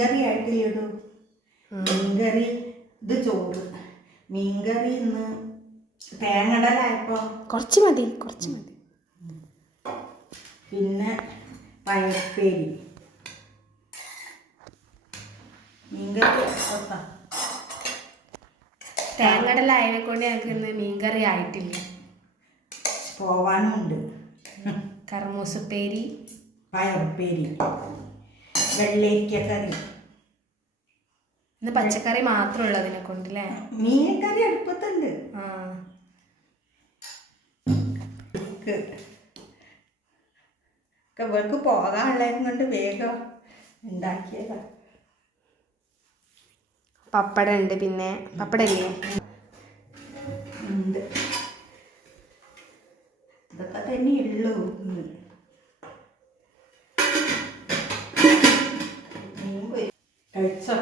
മീൻകറി ആയിട്ടില്ലടൂ. മീൻകറി ഇത് ചോറ്. മീൻകറി ഇന്ന് തേങ്ങടലായപ്പോ കുറച്ച് മതി. പിന്നെ പയർപ്പേരി. മീൻകറി തേങ്ങടലായതിനെ കൊണ്ട് ഞങ്ങൾക്ക് ഇന്ന് മീൻകറി ആയിട്ടില്ല. പോവാനുണ്ട്. കർമൂസപ്പേരി, പയർപ്പേരി, വെള്ളരിക്കക്കറി. ഇന്ന് പച്ചക്കറി മാത്രമേ ഉള്ളൂ അതിനെ കൊണ്ടല്ലേ. മീൻകറി അടുപ്പത്തുണ്ട്. ഇവർക്ക് പോകാനുള്ളതും കൊണ്ട് വേഗം ഉണ്ടാക്കിയതാ. പപ്പടം ഉണ്ട്. പിന്നെ പപ്പടല്ലേ ഉണ്ട്. ഇതൊക്കെ തന്നെ ഉള്ളൂ. കഴിച്ചോ?